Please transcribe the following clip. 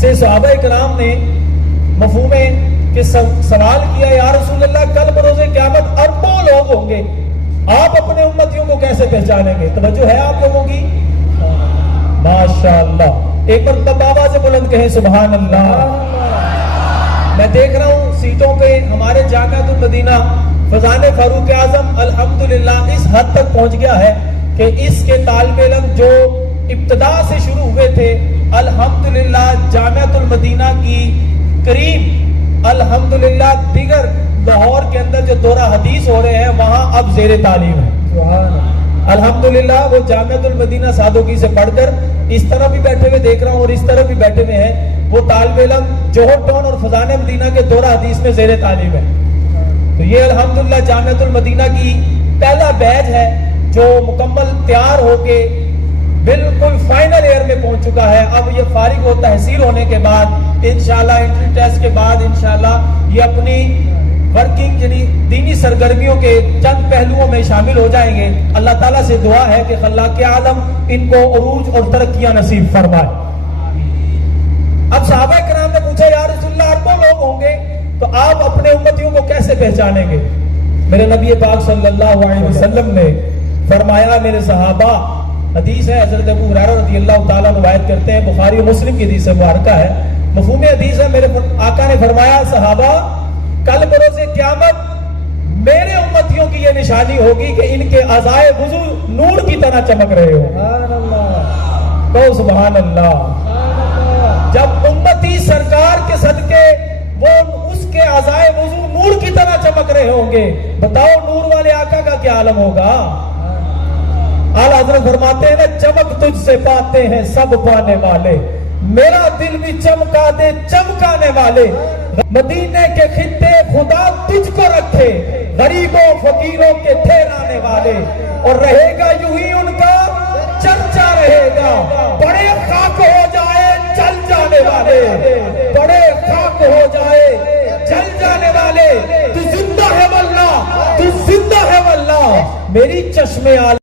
سے صحابہ کرام نے مفہوم کہ سوال کیا یا رسول اللہ کل بروز قیامت اربوں لوگ ہوں گے، آپ اپنے امتیوں کو کیسے پہچانیں گے؟ توجہ ہے آپ لوگوں کی؟ ماشاءاللہ، ایک مرتبہ آواز بلند کہیں سبحان اللہ۔ میں دیکھ رہا ہوں سیٹوں پہ ہمارے جامعۃ المدینہ فیضان فاروق اعظم الحمدللہ اس حد تک پہنچ گیا ہے کہ اس کے طالب علم جو ابتدا سے شروع ہوئے تھے الحمدللہ جامعۃ المدینہ کی قریب الحمدللہ دیگر لاہور کے اندر جو دورہ حدیث ہو رہے ہیں وہاں اب زیر تعلیم ہے الحمدللہ۔ وہ جامعۃ المدینہ سادوکی سے پڑھ کر اس طرح بھی بیٹھے ہوئے دیکھ رہا ہوں اور اس طرح بھی بیٹھے ہوئے ہیں، وہ طالب علم جوہر ٹاؤن اور فیضان مدینہ کے دورہ حدیث میں زیر تعلیم ہے۔ تو یہ الحمدللہ جامعۃ المدینہ کی پہلا بیچ ہے جو مکمل تیار ہو کے بالکل فائنل ایئر میں پہنچ چکا ہے۔ اب یہ فارغ و تحصیل ہونے کے بعد انشاءاللہ انٹری ٹیسٹ کے بعد انشاءاللہ یہ اپنی ورکنگ یعنی دینی سرگرمیوں کے چند پہلوؤں میں شامل ہو جائیں گے۔ اللہ تعالیٰ سے دعا ہے کہ خلاق عالم ان کو عروج اور ترقیاں نصیب فرمائے۔ اب صحابہ کرام نے پوچھا یا رسول اللہ اربوں لوگ ہوں گے تو آپ اپنے امتیوں کو کیسے پہچانیں گے؟ میرے نبی پاک صلی اللہ علیہ وسلم نے فرمایا میرے صحابہ، حدیث ہے حضرت ابو ہریرہ رضی اللہ تعالیٰ روایت کرتے ہیں، بخاری و مسلم کی حدیث مبارکہ ہے، مفہوم حدیث ہے، میرے آقا نے فرمایا صحابہ کل بروز قیامت میرے امتیوں کی یہ نشانی ہوگی کہ ان کے اعضائے وضو نور کی طرح چمک رہے ہو۔ سبحان اللہ، کہو سبحان اللہ۔ جب امتی سرکار کے صدقے وہ اس کے اعضائے وضو نور کی طرح چمک رہے ہوں گے، بتاؤ نور والے آقا کا کیا عالم ہوگا؟ اعلیٰ حضرت فرماتے ہیں نا چمک تجھ سے پاتے ہیں سب پانے والے، میرا دل بھی چمکا دے چمکانے والے، مدینے کے خطے خدا تجھ کو رکھے، غریبوں فقیروں کے ٹھہرانے والے، اور رہے گا یوں ہی ان کا چرچا رہے گا، بڑے خاک ہو جائے جل جانے والے، بڑے خاک ہو جائے جل جانے والے، تو زندہ ہے واللہ، تو زندہ ہے واللہ، میری چشم